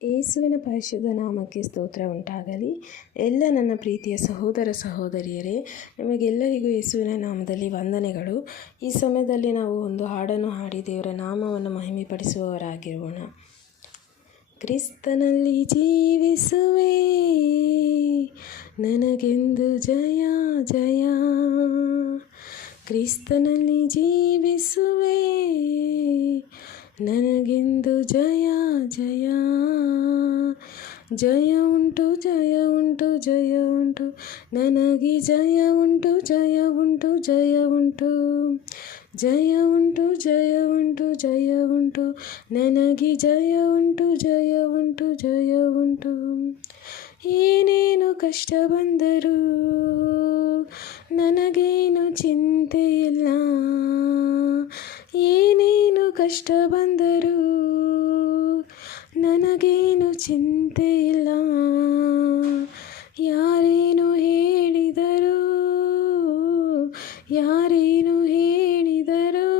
ಯೇಸುವಿನ ಪರಿಶುದ್ಧ ನಾಮಕ್ಕೆ ಸ್ತೋತ್ರ ಉಂಟಾಗಲಿ. ಎಲ್ಲ ನನ್ನ ಪ್ರೀತಿಯ ಸಹೋದರ ಸಹೋದರಿಯರೇ, ನಿಮಗೆಲ್ಲರಿಗೂ ಯೇಸುವಿನ ನಾಮದಲ್ಲಿ ವಂದನೆಗಳು. ಈ ಸಮಯದಲ್ಲಿ ನಾವು ಒಂದು ಹಾಡನ್ನು ಹಾಡಿ ದೇವರ ನಾಮವನ್ನು ಮಹಿಮೆಪಡಿಸುವವರಾಗಿರೋಣ. ಕ್ರಿಸ್ತನಲ್ಲಿ ಜೀವಿಸುವೆ, ನನಗೆಂದು ಜಯ ಜಯ. ಕ್ರಿಸ್ತನಲ್ಲಿ ಜೀವಿಸುವೆ, ನನಗೆಂದು ಜಯ ಜಯ. ಜಯ ಉಂಟು ಜಯ ಉಂಟು ಜಯ ಉಂಟು, ನನಗೆ ಜಯ ಉಂಟು ಜಯ ಉಂಟು ಜಯ ಉಂಟು. ಜಯ ಉಂಟು ಜಯ ಉಂಟು ಜಯ ಉಂಟು, ನನಗೆ ಜಯ ಉಂಟು ಜಯ ಉಂಟು ಜಯ ಉಂಟು. ಏನೇನು ಕಷ್ಟ ಬಂದರೂ ನನಗೇನು ಚಿಂತೆ ಇಲ್ಲ. ಏನೇನು ಕಷ್ಟ ಬಂದರೂ ನನಗೇನು ಚಿಂತೆ ಇಲ್ಲ. ಯಾರೇನು ಹೇಳಿದರು, ಯಾರೇನು ಹೇಳಿದರು,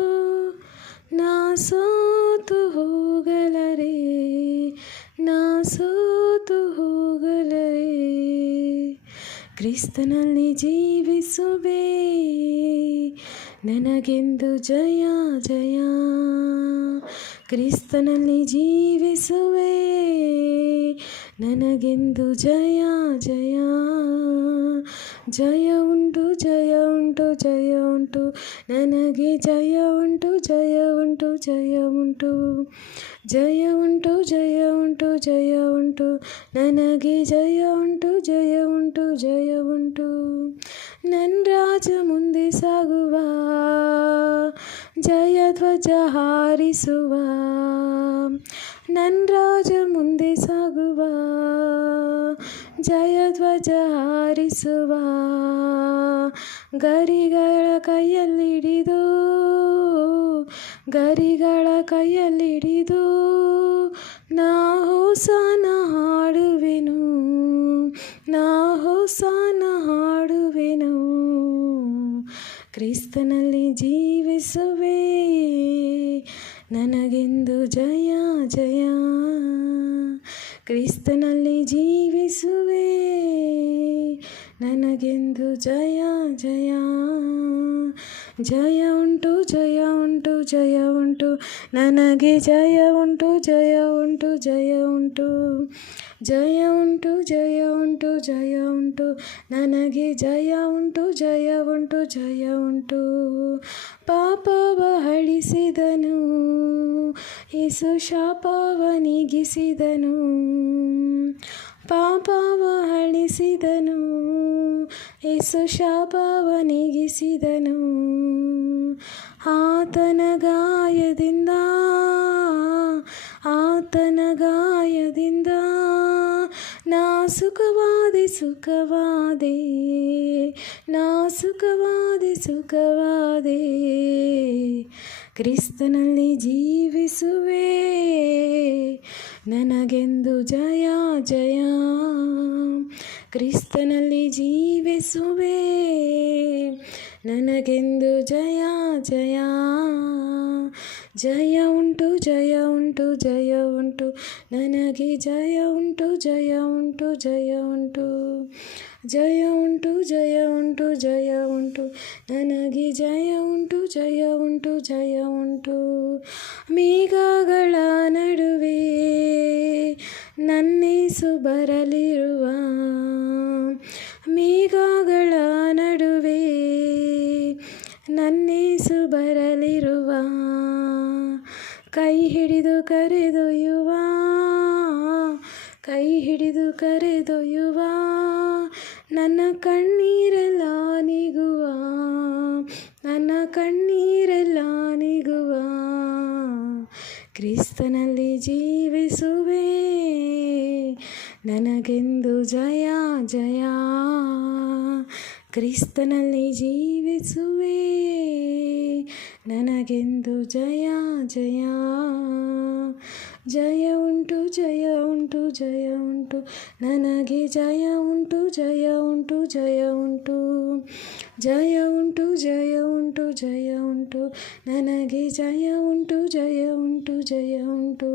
ನಾ ಸೋತು ಹೋಗಲರೆ, ನಾ ಸೋತು ಹೋಗಲರೆ. ಕ್ರಿಸ್ತನಲ್ಲಿ ಜೀವಿಸುವೆ, ನನಗೆಂದು ಜಯ ಜಯ. ಕ್ರಿಸ್ತನಲ್ಲಿ ಜೀವಿಸುವೆ, ನನಗೆಂದು ಜಯ ಜಯ. ಜಯ ಉಂಟು ಜಯ ಉಂಟು ಜಯ ಉಂಟು, ನನಗೆ ಜಯ ಉಂಟು ಜಯ ಉಂಟು ಜಯ ಉಂಟು. ಜಯ ಉಂಟು ಜಯ ಉಂಟು ಜಯ ಉಂಟು, ನನಗೆ ಜಯ ಉಂಟು ಜಯ ಉಂಟು ಜಯ ಉಂಟು. ನನ್ನ ರಾಜ ಮುಂದೆ ಸಾಗುವ, ಜಯ ಧ್ವಜ ಹಾರಿಸುವ. ನನ್ನ ರಾಜ ಮುಂದೆ ಸಾಗುವ, ಜಯ ಧ್ವಜ ಹಾರಿಸುವ. ಗರಿಗಳ ಕೈಯಲ್ಲಿಡಿದು, ಗರಿಗಳ ಕೈಯಲ್ಲಿಡಿದು, ನಾ ಹೋಸನ ಹಾಡುವೆನು, ನಾ ಹೋಸನ ಹಾಡುವೆನು. ಕ್ರಿಸ್ತನಲ್ಲಿ ಜೀವಿಸುವೆ, ನನಗೆಂದು ಜಯ ಜಯ. ಕ್ರಿಸ್ತನಲ್ಲಿ ಜೀವಿಸುವೆ, ನನಗೆಂದು ಜಯ ಜಯ. ಜಯ ಉಂಟು ಜಯ ಉಂಟು ಜಯ ಉಂಟು, ನನಗೆ ಜಯ ಉಂಟು ಜಯ ಉಂಟು ಜಯ ಉಂಟು. ಜಯ ಉಂಟು ಜಯ ಉಂಟು ಜಯ ಉಂಟು, ನನಗೆ ಜಯ ಉಂಟು ಜಯ ಉಂಟು ಜಯ ಉಂಟು. ಪಾಪವ ಅಳಿಸಿದನು, ಯೇಸು ಶಾಪವ ನೀಗಿಸಿದನು. ಪಾಪವ ಅಳಿಸಿದನು, ಯೇಸು ಶಾಪವ ನೀಗಿಸಿದನು. ಆತನ ಗಾಯದಿಂದ, ಆತನ ಗಾಯದಿಂದ ನಾ ಸುಖವಾದೆ ಸುಖವಾದೆ, ನಾ ಸುಖವಾದೆ ಸುಖವಾದೆ. ಕ್ರಿಸ್ತನಲ್ಲಿ ಜೀವಿಸುವೆ, ನನಗೆಂದು ಜಯ ಜಯ. ಕ್ರಿಸ್ತನಲ್ಲಿ ಜೀವಿಸುವೆ, ನನಗೆಂದು ಜಯ ಜಯ. ಜಯ ಉಂಟು ಜಯ ಉಂಟು ಜಯ ಉಂಟು, ನನಗೆ ಜಯ ಉಂಟು ಜಯ ಉಂಟು ಜಯ ಉಂಟು. ಜಯ ಉಂಟು ಜಯ ಉಂಟು ಜಯ ಉಂಟು, ನನಗೆ ಜಯ ಉಂಟು ಜಯ ಉಂಟು ಜಯ ಉಂಟು. ಮೇಘಗಳ ನಡುವೆ ನನ್ನೇಸು ಬರಲಿರುವ, ಮೇಘಗಳ ನಡುವೆ ನನ್ನೇಸು ಬರಲಿರುವ. ಕೈ ಹಿಡಿದು ಕರೆದೊಯ್ಯುವ, ಕೈ ಹಿಡಿದು ಕರೆದೊಯ್ಯುವ. ನನ್ನ ಕಣ್ಣೀರೆಲ್ಲ ನೀಗುವ, ನನ್ನ ಕಣ್ಣೀರೆಲ್ಲ ನೀಗುವ. ಕ್ರಿಸ್ತನಲ್ಲಿ ಜೀವಿಸುವೆ, ನನಗೆಂದು ಜಯ ಜಯ. ಕ್ರಿಸ್ತನಲ್ಲಿ ಜೀವಿಸುವೆ, ನನಗೆಂದು ಜಯ ಜಯ. ಜಯ ಉಂಟು ಜಯ ಉಂಟು ಜಯ ಉಂಟು, ನನಗೆ ಜಯ ಉಂಟು ಜಯ ಉಂಟು ಜಯ ಉಂಟು. ಜಯ ಉಂಟು ಜಯ ಉಂಟು ಜಯ ಉಂಟು, ನನಗೆ ಜಯ ಉಂಟು ಜಯ ಉಂಟು ಜಯ ಉಂಟು.